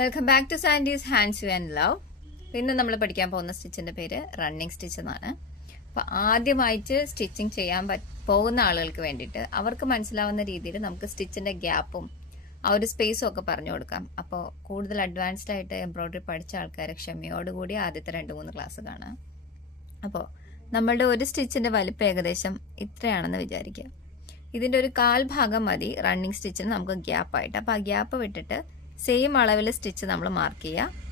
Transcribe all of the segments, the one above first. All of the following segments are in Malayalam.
Welcome back to Sandy's hands you and love. ഇന്ന് നമ്മൾ പഠിക്കാൻ പോകുന്ന സ്റ്റിച്ചിന്റെ പേര് റണ്ണിങ് സ്റ്റിച്ച് എന്നാണ്. അപ്പോൾ ആദ്യമായിട്ട് സ്റ്റിച്ചിങ് ചെയ്യാൻ പോകുന്ന ആളുകൾക്ക് വേണ്ടിയിട്ട് അവർക്ക് മനസ്സിലാവുന്ന രീതിയിൽ നമുക്ക് സ്റ്റിച്ചിന്റെ ഗ്യാപ്പും ആ ഒരു സ്പേസും ഒക്കെ പറഞ്ഞു കൊടുക്കാം. അപ്പോൾ കൂടുതൽ അഡ്വാൻസ്ഡ് ആയിട്ട് എംബ്രോയിഡറി പഠിച്ച ആൾക്കാരെ ക്ഷമയോടുകൂടി ആദ്യത്തെ 2-3 ക്ലാസ് കാണാം. അപ്പോൾ നമ്മളുടെ ഒരു സ്റ്റിച്ചിന്റെ വലിപ്പം ഏകദേശം ഇത്രയാണെന്ന് വിചാരിക്കുക. ഇതിന്റെ ഒരു 1/4 ഭാഗം മതി റണ്ണിങ് സ്റ്റിച്ചിന് നമുക്ക് ഗ്യാപ്പായിട്ട്. അപ്പോൾ ആ ഗ്യാപ്പ് വിട്ടിട്ട് സെയിം അളവിൽ സ്റ്റിച്ച് നമ്മൾ മാർക്ക് ചെയ്യുക.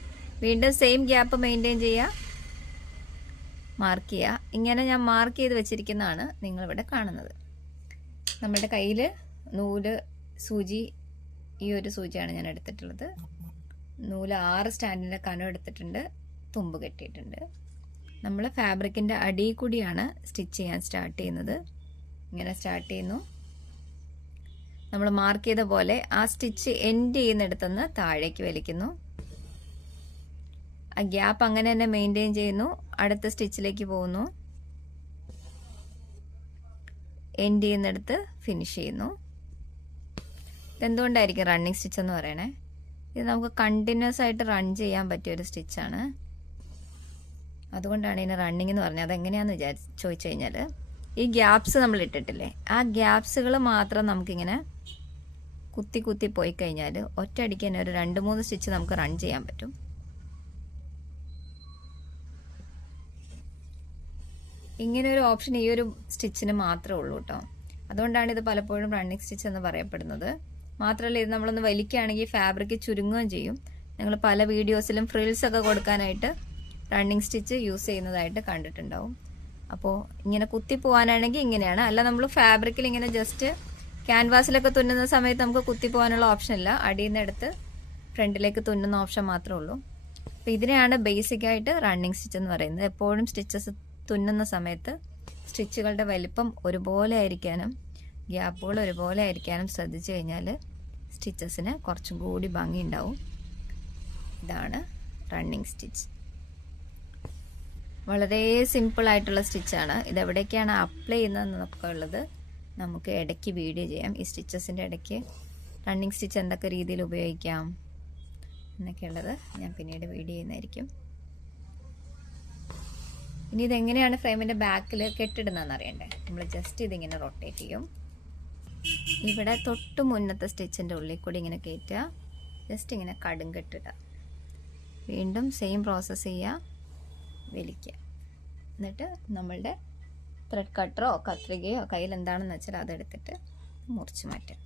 വീണ്ടും സെയിം ഗ്യാപ്പ് മെയിൻറ്റെയിൻ ചെയ്യുക, മാർക്ക് ചെയ്യുക. ഇങ്ങനെ ഞാൻ മാർക്ക് ചെയ്ത് വെച്ചിരിക്കുന്നതാണ് നിങ്ങളിവിടെ കാണുന്നത്. നമ്മുടെ കയ്യിൽ നൂല് സൂചി, ഈ ഒരു സൂചിയാണ് ഞാൻ എടുത്തിട്ടുള്ളത്. നൂല് 6 സ്റ്റാൻഡിൻ്റെ കനം എടുത്തിട്ടുണ്ട്, തുമ്പ് കെട്ടിയിട്ടുണ്ട്. നമ്മൾ ഫാബ്രിക്കിൻ്റെ അടിയിൽ കൂടിയാണ് സ്റ്റിച്ച് ചെയ്യാൻ സ്റ്റാർട്ട് ചെയ്യുന്നത്. ഇങ്ങനെ സ്റ്റാർട്ട് ചെയ്യുന്നു. നമ്മൾ മാർക്ക് ചെയ്ത പോലെ ആ സ്റ്റിച്ച് എൻഡ് ചെയ്യുന്നിടത്തുനിന്ന് താഴേക്ക് വലിക്കുന്നു. ആ ഗ്യാപ്പ് അങ്ങനെ തന്നെ മെയിൻറ്റെയിൻ ചെയ്യുന്നു. അടുത്ത സ്റ്റിച്ചിലേക്ക് പോകുന്നു, എൻഡ് ചെയ്യുന്നിടത്ത് ഫിനിഷ് ചെയ്യുന്നു. ഇതെന്തുകൊണ്ടായിരിക്കും റണ്ണിങ് സ്റ്റിച്ച് എന്ന് പറയണേ? ഇത് നമുക്ക് കണ്ടിന്യൂസ് ആയിട്ട് റൺ ചെയ്യാൻ പറ്റിയ ഒരു സ്റ്റിച്ചാണ്. അതുകൊണ്ടാണ് ഇതിന് റണ്ണിങ് എന്ന് പറഞ്ഞത്. അതെങ്ങനെയാണെന്ന് ചോദിച്ചു കഴിഞ്ഞാൽ, ഈ ഗ്യാപ്സ് നമ്മൾ ഇട്ടിട്ടില്ലേ, ആ ഗ്യാപ്സുകൾ മാത്രം നമുക്കിങ്ങനെ കുത്തി കുത്തി പോയി കഴിഞ്ഞാൽ ഒറ്റയടിക്ക് തന്നെ ഒരു 2-3 സ്റ്റിച്ച് നമുക്ക് റൺ ചെയ്യാൻ പറ്റും. ഇങ്ങനെ ഒരു ഓപ്ഷൻ ഈ ഒരു സ്റ്റിച്ചിന് മാത്രമേ ഉള്ളൂ കേട്ടോ. അതുകൊണ്ടാണ് ഇത് പലപ്പോഴും റണ്ണിങ് സ്റ്റിച്ച് എന്ന് പറയപ്പെടുന്നത്. മാത്രമല്ല, ഇത് നമ്മളൊന്ന് വലിക്കുകയാണെങ്കിൽ ഫാബ്രിക് ചുരുങ്ങുകയും ചെയ്യും. നിങ്ങൾ പല വീഡിയോസിലും ഫ്രിൽസ് ഒക്കെ കൊടുക്കാനായിട്ട് റണ്ണിങ് സ്റ്റിച്ച് യൂസ് ചെയ്യുന്നതായിട്ട് കണ്ടിട്ടുണ്ടാവും. അപ്പോൾ ഇങ്ങനെ കുത്തി പോകാനാണെങ്കിൽ ഇങ്ങനെയാണ്. അല്ല, നമ്മൾ ഫാബ്രിക്കിൽ ഇങ്ങനെ ജസ്റ്റ് ക്യാൻവാസിലൊക്കെ തുന്നുന്ന സമയത്ത് നമുക്ക് കുത്തി പോകാനുള്ള ഓപ്ഷൻ ഇല്ല. അടിയിൽ നിന്ന് എടുത്ത് ഫ്രണ്ടിലേക്ക് തുന്നുന്ന ഓപ്ഷൻ മാത്രമേ ഉള്ളൂ. അപ്പോൾ ഇതിനെയാണ് ബേസിക്കായിട്ട് റണ്ണിങ് സ്റ്റിച്ച് എന്ന് പറയുന്നത്. എപ്പോഴും സ്റ്റിച്ചസ് തുന്നുന്ന സമയത്ത് സ്റ്റിച്ചുകളുടെ വലിപ്പം ഒരുപോലെ ആയിരിക്കാനും ഗ്യാപ്പുകൾ ഒരുപോലെ ആയിരിക്കാനും ശ്രദ്ധിച്ചു കഴിഞ്ഞാൽ സ്റ്റിച്ചസിന് കുറച്ചും കൂടി ഭംഗി ഉണ്ടാവും. ഇതാണ് റണ്ണിങ് സ്റ്റിച്ച്. വളരെ സിമ്പിളായിട്ടുള്ള സ്റ്റിച്ചാണ്. ഇതെവിടേക്കാണ് അപ്ലൈ ചെയ്യുന്നതെന്നൊക്കെ ഉള്ളത് നമുക്ക് ഇടയ്ക്ക് വീഡിയോ ചെയ്യാം. ഈ സ്റ്റിച്ചസിൻ്റെ ഇടയ്ക്ക് റണ്ണിങ് സ്റ്റിച്ച് എന്തൊക്കെ രീതിയിൽ ഉപയോഗിക്കാം എന്നൊക്കെയുള്ളത് ഞാൻ പിന്നീട് വീഡിയോ ചെയ്യുന്നതായിരിക്കും. ഇനി ഇതെങ്ങനെയാണ് ഫ്രെയിമിൻ്റെ ബാക്കിൽ കെട്ടിടുന്നതെന്ന് അറിയണ്ടേ? നമ്മൾ ജസ്റ്റ് ഇതിങ്ങനെ റൊട്ടേറ്റ് ചെയ്യും. ഇവിടെ തൊട്ട് മുന്നത്തെ സ്റ്റിച്ചിൻ്റെ ഉള്ളിൽ കൂടി ഇങ്ങനെ കയറ്റുക, ജസ്റ്റ് ഇങ്ങനെ കടും കെട്ടിടുക. വീണ്ടും സെയിം പ്രോസസ്സ് ചെയ്യുക, വലിക്കുക. എന്നിട്ട് നമ്മളുടെ ത്രെഡ് കട്ടറോ കത്രികയോ കയ്യിൽ എന്താണെന്ന് വെച്ചാൽ അതെടുത്തിട്ട് മുറിച്ച് മാറ്റുക.